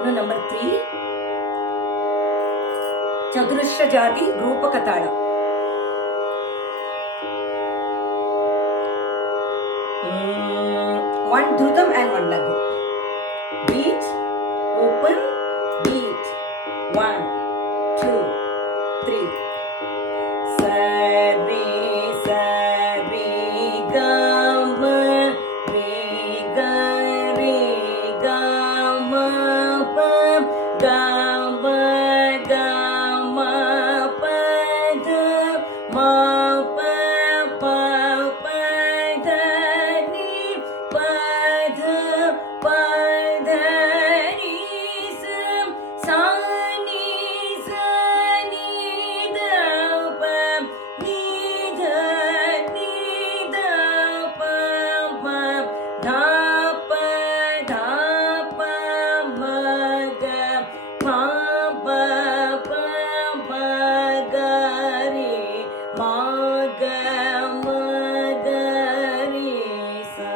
Now number 3, Chaturashra Jati Rupaka Tala. One Dhrutam and one Laghu. Beat, open, beat. 1, 2, 3. Sari, sari, gama, re, ga, re, gama, pa, gama, gama, pa, da, ma, pa, pa, pa, da, ni, pa, da, pa, da, ni, sa, ni, sa, ni, da, pa, ni, da, pa, ma, da, pa, ma, ga, ma, pa, ma, ga, re, ma, ga, re, sa.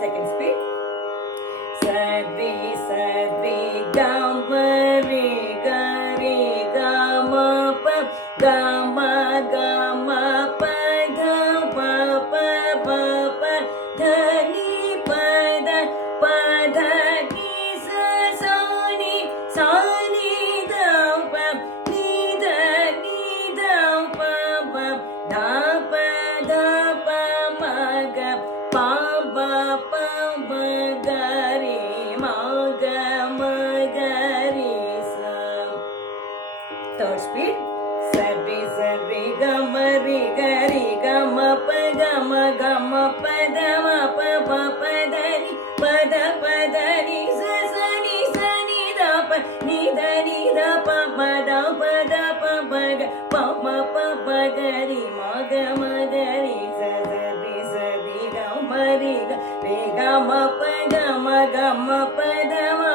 Second speed. Sari, sari, gama, re, gama, pa, gama, gama, pa, da, pa, pa, pa, pa, da, ni, pa, da, ni, sa, ni, da, pa, ni, da, pa, pa, da, pa, ma, ga, pa, ma, ga, re, ma, ga, re, sa. Third speed. Sari, sari, gama, re, gama, pa, gama, pa, da, ma, pa, pa, da, ni, pa, da, ni, sa, ni, da, pa, ni, da, pa, ma, da, pa, ga, pa, ma, pa, ga, re, ma, ga, re, sa, sari, gama, re, gama, pa, gama, pa, da, ma,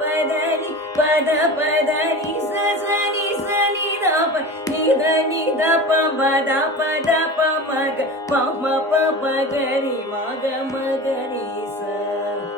pa, da, ni, pa, da, ni, sa, ni, da, pa, ni, da, pa, ma, da, pa, ma, ga, pa, ma, pa, ga, re, ma, ga, re, sa.